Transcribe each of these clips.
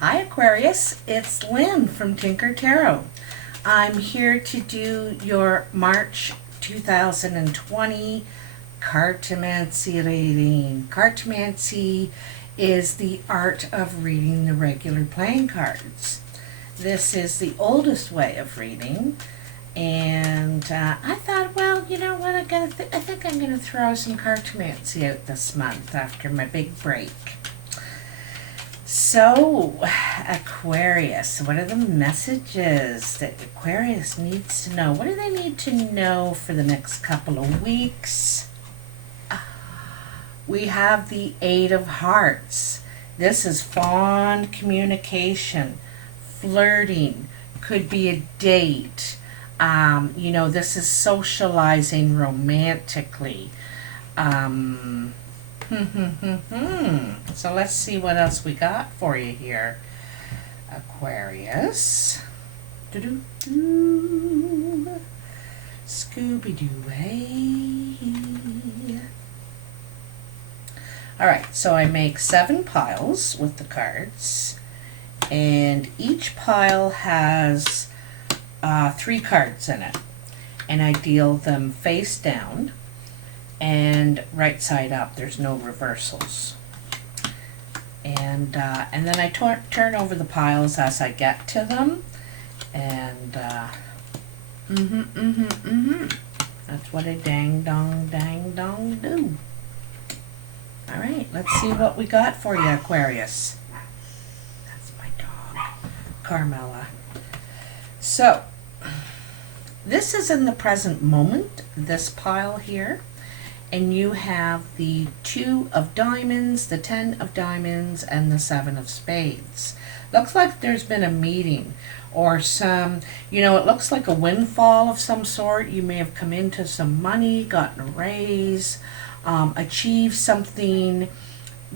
Hi Aquarius, it's Lynn from Tinker Tarot. I'm here to do your March 2020 Cartomancy reading. Cartomancy is the art of reading the regular playing cards. This is the oldest way of reading, and I thought, well, you know what, I think I'm gonna throw some Cartomancy out this month after my big break. So, Aquarius, what are the messages that Aquarius needs to know? What do they need to know for the next couple of weeks? We have the Eight of Hearts. This is fond communication, flirting, could be a date. This is socializing romantically. So let's see what else we got for you here, Aquarius. Scooby-Doo, hey. Alright, so I make 7 piles with the cards, and each pile has 3 cards in it, and I deal them face down and right side up. There's no reversals. And then I turn over the piles as I get to them, and that's what a dang dong do. All right, let's see what we got for you, Aquarius. That's my dog, Carmela. So this is in the present moment, this pile here. And you have the 2 of diamonds, the 10 of diamonds, and the 7 of spades. Looks like there's been a meeting or some, it looks like a windfall of some sort. You may have come into some money, gotten a raise, achieved something,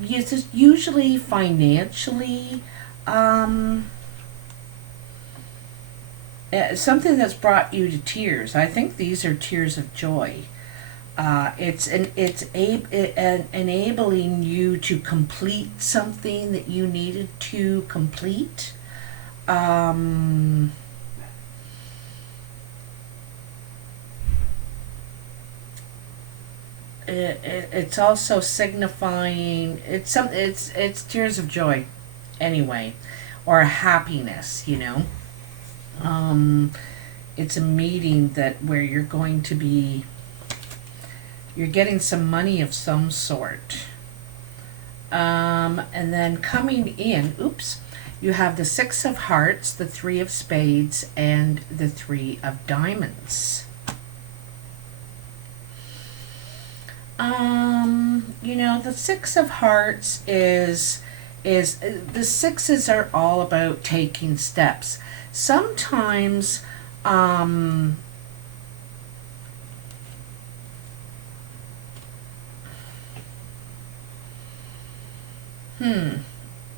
usually financially, something that's brought you to tears. I think these are tears of joy. It's enabling you to complete something that you needed to complete. It's also signifying it's tears of joy, anyway, or happiness. It's a meeting where you're going to be. You're getting some money of some sort. And then coming in, you have the 6 of hearts, the 3 of spades, and the 3 of diamonds. The 6 of hearts is the 6s are all about taking steps. Sometimes,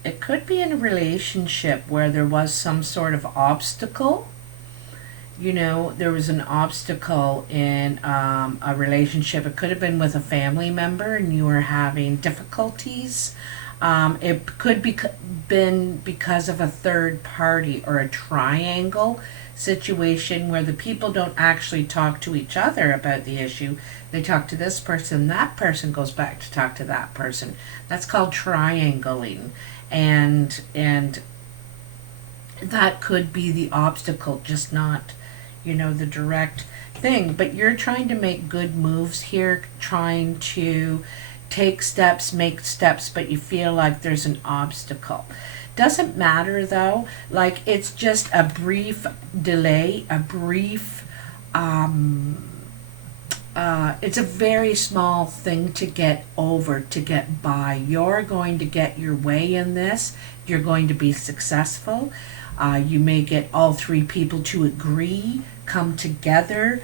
it could be in a relationship where there was some sort of obstacle. There was an obstacle in a relationship. It could have been with a family member and you were having difficulties. It could be been because of a third party or a triangle situation where the people don't actually talk to each other about the issue. They talk to this person, that person goes back to talk to that person. That's called triangling, and that could be the obstacle, just not the direct thing. But you're trying to make good moves here, trying to take steps, make steps, but you feel like there's an obstacle. Doesn't matter though, like it's just a brief delay, a brief, it's a very small thing to get over, to get by. You're going to get your way in this. You're going to be successful. You may get all 3 people to agree, come together.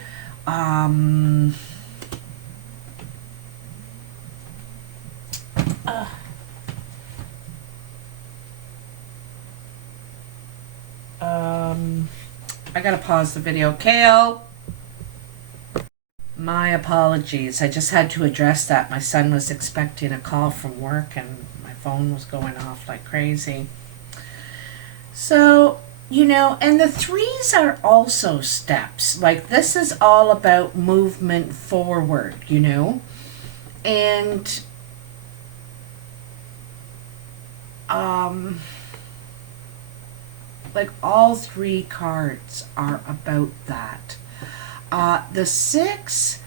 I gotta pause the video. Kale, my apologies. I just had to address that. My son was expecting a call from work and my phone was going off like crazy. So, and the threes are also steps. Like, this is all about movement forward, and like, all three cards are about that. The six,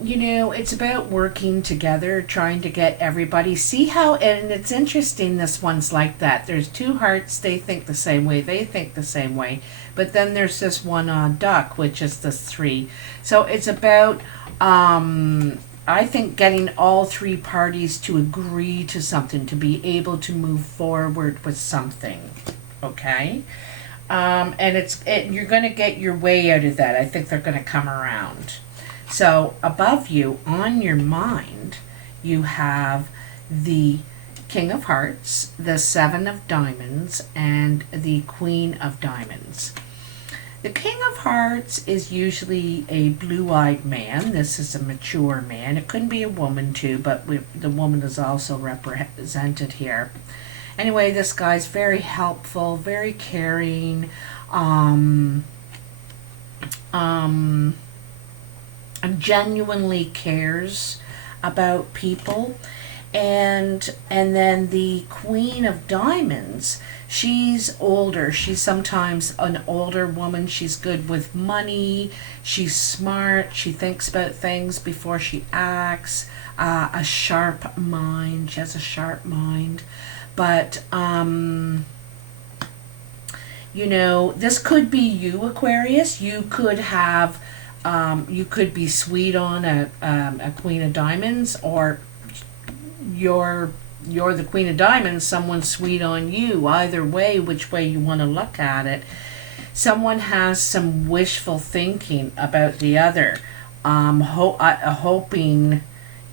it's about working together, trying to get everybody. See how, and it's interesting, this one's like that. There's two hearts, they think the same way, they think the same way. But then there's this one duck, which is the three. So it's about, I think, getting all three parties to agree to something, to be able to move forward with something. Okay? And you're going to get your way out of that. I think they're going to come around. So above you, on your mind, you have the King of Hearts, the Seven of Diamonds, and the Queen of Diamonds. The King of Hearts is usually a blue-eyed man. This is a mature man. It could be a woman too, but the woman is also represented here. Anyway, this guy's very helpful, very caring, genuinely cares about people. And then the Queen of Diamonds, she's older. She's sometimes an older woman. She's good with money. She's smart. She thinks about things before she acts. A sharp mind. She has a sharp mind. But, this could be you, Aquarius. You could have, you could be sweet on a Queen of Diamonds, or you're the Queen of Diamonds, someone's sweet on you. Either way, which way you want to look at it. Someone has some wishful thinking about the other, hoping.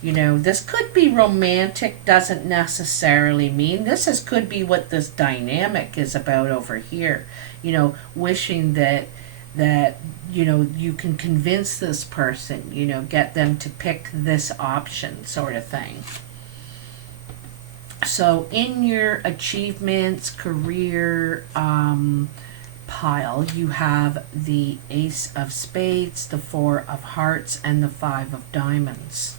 This could be romantic, doesn't necessarily mean. Could be what this dynamic is about over here. Wishing that you can convince this person, get them to pick this option, sort of thing. So in your achievements, career pile, you have the Ace of Spades, the Four of Hearts, and the Five of Diamonds.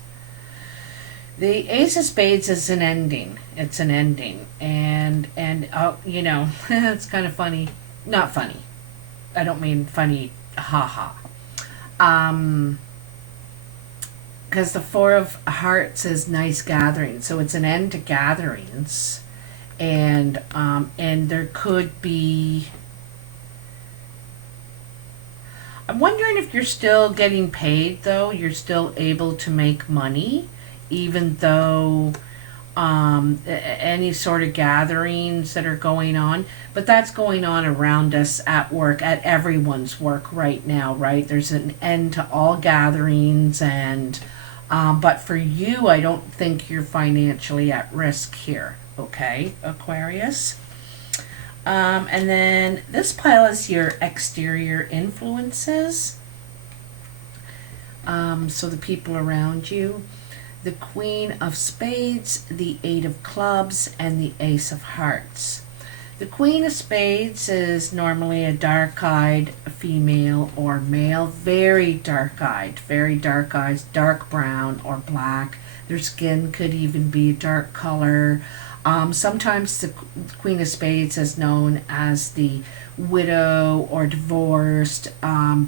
The Ace of Spades is an ending. It's an ending. And it's kind of funny. Not funny. I don't mean funny, haha. Because the Four of Hearts is nice gathering. So it's an end to gatherings. And there could be... I'm wondering if you're still getting paid, though. You're still able to make money, even though any sort of gatherings that are going on. But that's going on around us at work, at everyone's work right now, right? There's an end to all gatherings, and but for you, I don't think you're financially at risk here, okay, Aquarius? And then this pile is your exterior influences. So the people around you. The Queen of Spades, the Eight of Clubs, and the Ace of Hearts. The Queen of Spades is normally a dark-eyed female or male, very dark-eyed, dark eyes, dark brown or black. Their skin could even be a dark color. Sometimes the Queen of Spades is known as the widow or divorced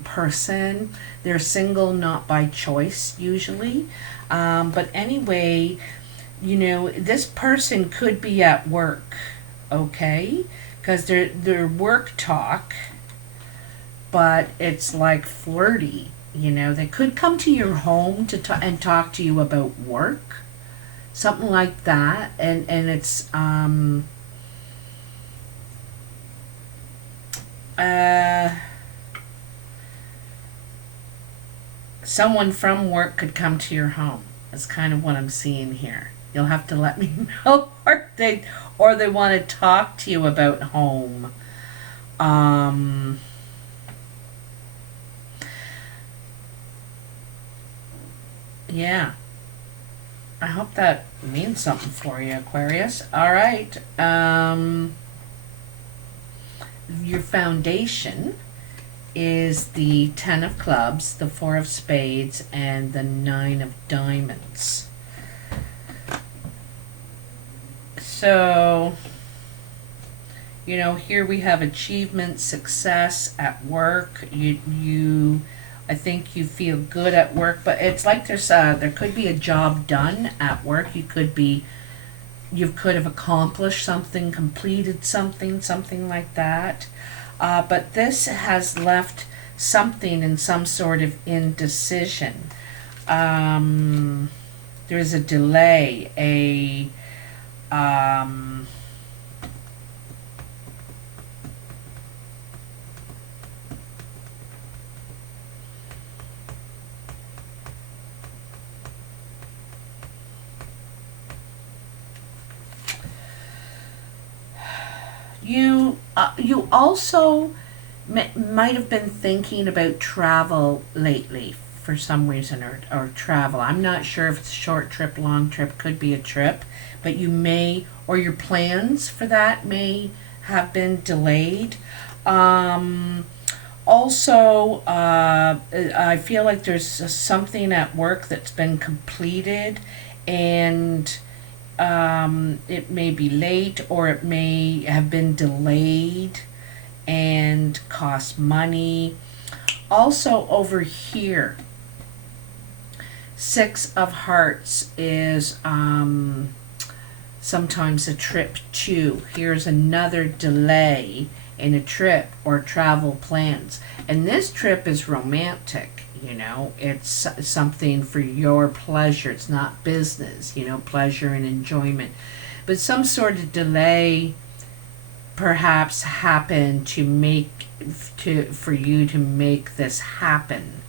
person. They're single, not by choice, usually. But anyway, this person could be at work, okay? Because they're work talk, but it's like flirty, They could come to your home and talk to you about work, something like that, and it's someone from work could come to your home. That's kind of what I'm seeing here. You'll have to let me know, or they want to talk to you about home. Yeah. I hope that means something for you, Aquarius. All right. your foundation is the 10 of clubs, the 4 of spades, and the 9 of diamonds. So, you know, here we have achievement, success at work. I think you feel good at work, but it's like there could be a job done at work. You could have accomplished something, completed something like that. But this has left something in some sort of indecision. There's a delay, you also might have been thinking about travel lately for some reason, or travel. I'm not sure if it's a short trip, long trip, could be a trip, but you may, or your plans for that may have been delayed. Also, I feel like there's something at work that's been completed, and it may be late, or it may have been delayed and cost money. Also over here, 6 of hearts is sometimes a trip too. Here's another delay in a trip or travel plans. And this trip is romantic, you know. It's something for your pleasure. It's not business, you know, pleasure and enjoyment. But some sort of delay perhaps happen for you to make this happen,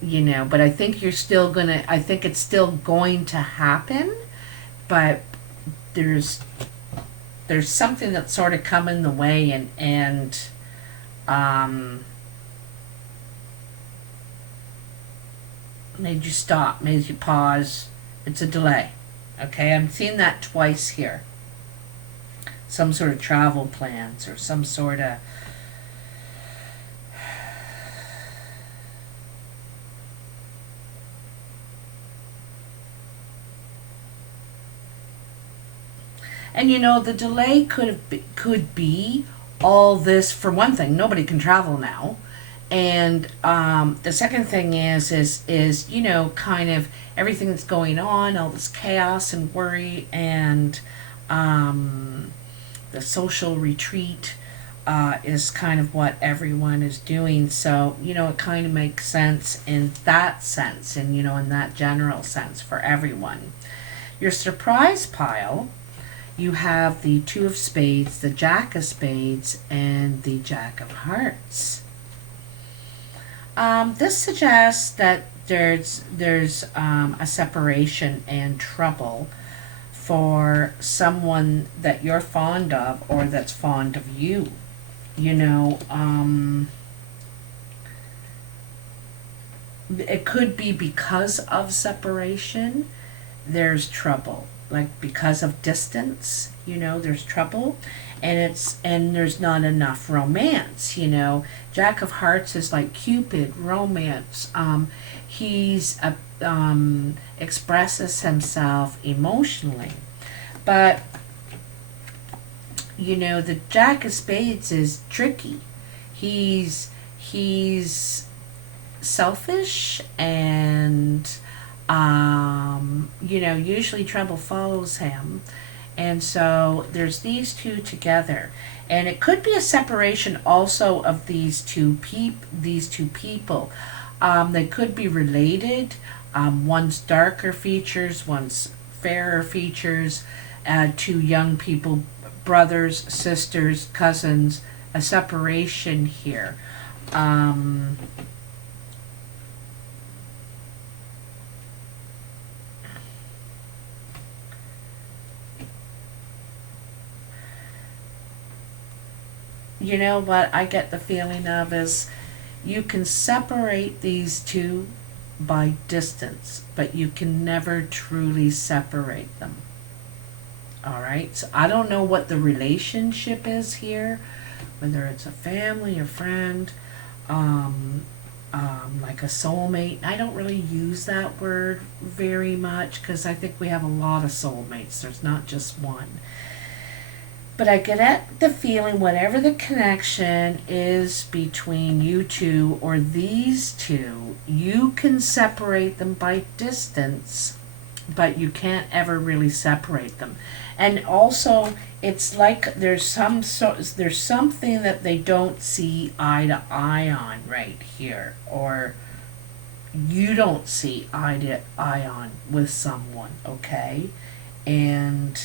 you know. But I think it's still going to happen, but there's something that's sort of come in the way, and made you stop, made you pause. It's a delay. Okay, I'm seeing that twice here. Some sort of travel plans, or some sort of and you know, the delay could be all this. For one thing, nobody can travel now, and the second thing is you know, kind of everything that's going on, all this chaos and worry, and the social retreat is kind of what everyone is doing. So, you know, it kind of makes sense in that sense, and, you know, in that general sense for everyone. Your surprise pile, you have the 2 of spades, the Jack of spades, and the Jack of hearts. This suggests that there's a separation and trouble for someone that you're fond of, or that's fond of you. You know, it could be because of separation, there's trouble. Like because of distance, you know, there's trouble, and there's not enough romance, you know. Jack of hearts is like Cupid, romance. He's expresses himself emotionally, but you know, the Jack of spades is tricky. He's selfish, and you know, usually trouble follows him. And so there's these two together, and it could be a separation also of these two people. They could be related. One's darker features, one's fairer features. 2 young people, brothers, sisters, cousins. A separation here. You know what I get the feeling of is you can separate these two by distance, but you can never truly separate them. All right, so I don't know what the relationship is here, whether it's a family, a friend, like a soulmate. I don't really use that word very much because I think we have a lot of soulmates. There's not just one. But I get at the feeling whatever the connection is between you two or these two, you can separate them by distance, but you can't ever really separate them. And also, it's like there's something that they don't see eye to eye on right here, or you don't see eye to eye on with someone, okay? And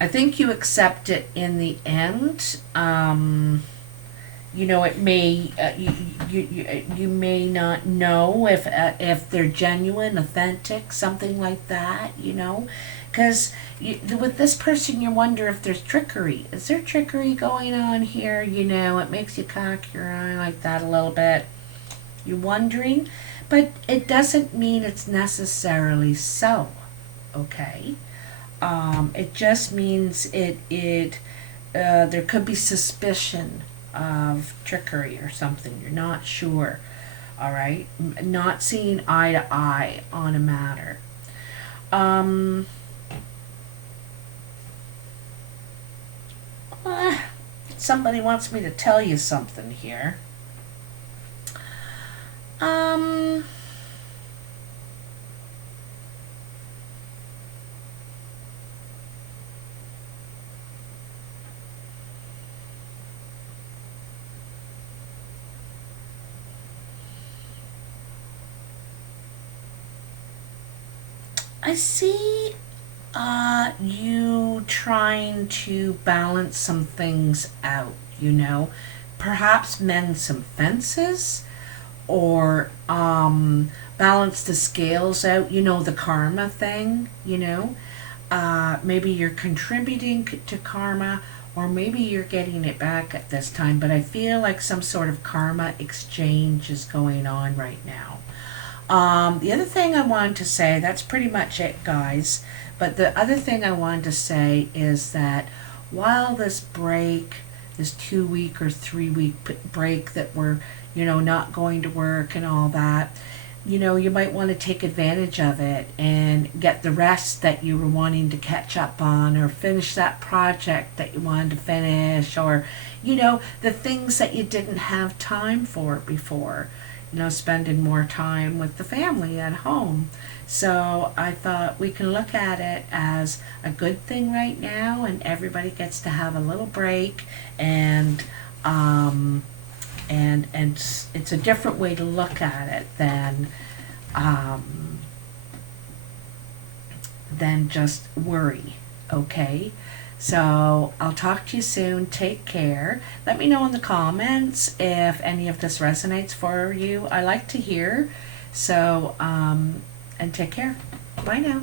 I think you accept it in the end. You know, it may you may not know if they're genuine, authentic, something like that. You know, because with this person, you wonder if there's trickery. Is there trickery going on here? You know, it makes you cock your eye like that a little bit. You're wondering, but it doesn't mean it's necessarily so. Okay, it just means there could be suspicion of trickery or something. You're not sure. All right, not seeing eye to eye on a matter. Somebody wants me to tell you something here. I see you trying to balance some things out, you know, perhaps mend some fences or balance the scales out, you know, the karma thing, you know. Maybe you're contributing to karma or maybe you're getting it back at this time, but I feel like some sort of karma exchange is going on right now. The other thing I wanted to say, that's pretty much it, guys. But the other thing I wanted to say is that while this break, this 2-week or 3-week break that we're, you know, not going to work and all that, you know, you might want to take advantage of it and get the rest that you were wanting to catch up on or finish that project that you wanted to finish or, you know, the things that you didn't have time for before. You know, spending more time with the family at home. So I thought we can look at it as a good thing right now, and everybody gets to have a little break, and it's a different way to look at it than just worry. Okay. So I'll talk to you soon. Take care. Let me know in the comments if any of this resonates for you. I like to hear. So, and take care. Bye now.